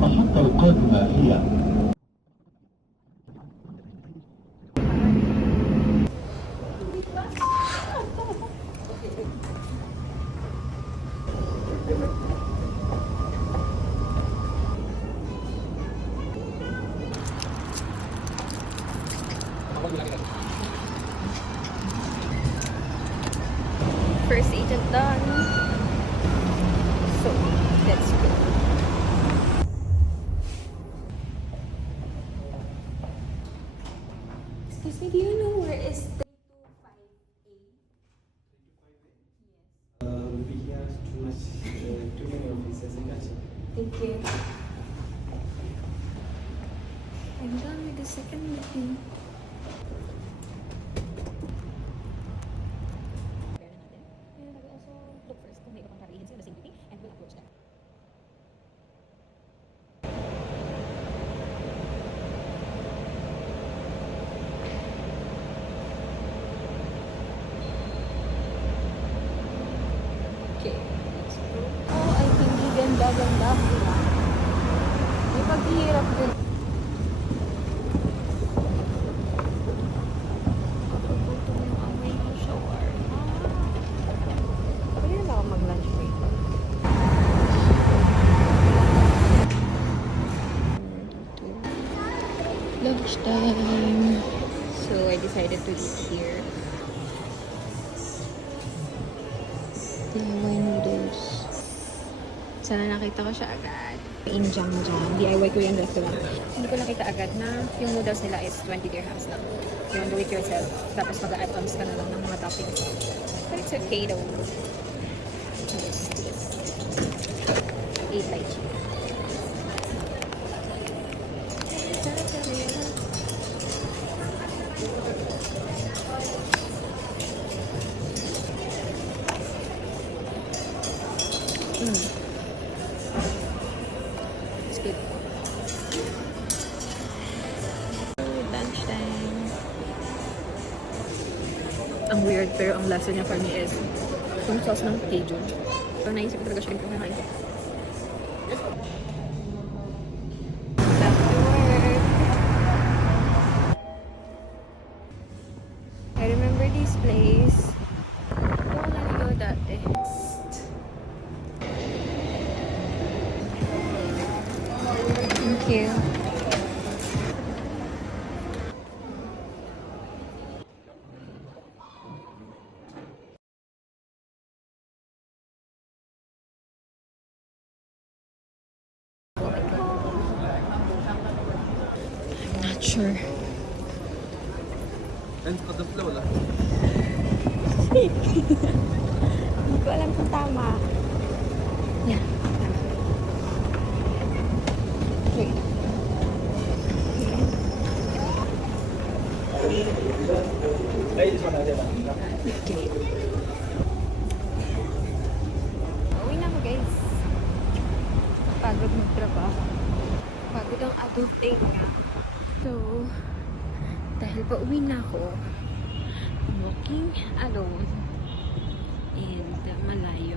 المحطة القادمة هي First agent done. So, let's go. Excuse me, do you know where is 325A? We have too many offices in that. Thank you. I'm done with the second meeting. And I will also look first kung may iba pang variants in the same meeting and we'll approach them. Okay, let's go. Oh, I think ganda-ganda sila. May paghihirap din. Napuputo yung amoy ng shawarma. Pwede na ako mag-lunch break. Lunch time. So I decided to eat here. DIY noodles. Sana nakita ko siya agad. In Jangjang. DIY Korean restaurant. Hindi ko nakita agad na yung noodles nila is 20 dirhams lang. Yung do it yourself. Tapos mag-add-ons ka na lang ng mga toppings. But it's okay though. Let's do this. 8 lychee. It's good. Lunchtime. Ang weird pero ang lasa niya for me is yung sauce ng Cajun. So naisip ko talaga siya yung kumakain ko. Back to work. I remember this place. Ito ko naligaw dati. Thank you. I'm not sure. And for the flow lang. Hindi ko alam kung tama. Yeah. Wait. Okay. Uwi na ako guys. Pagod magtrabaho. Pagod ang adulting nga. So, dahil pa uwi na ako, I'm walking alone and malayo.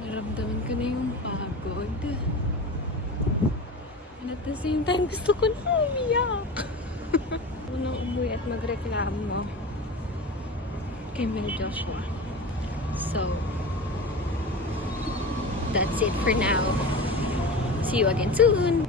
Naramdaman ko na yung pagod. And at the same time, gusto ko na umiyak. Unang umuwi at magreklamo kay Mel Joshua. So, that's it for now. See you again soon!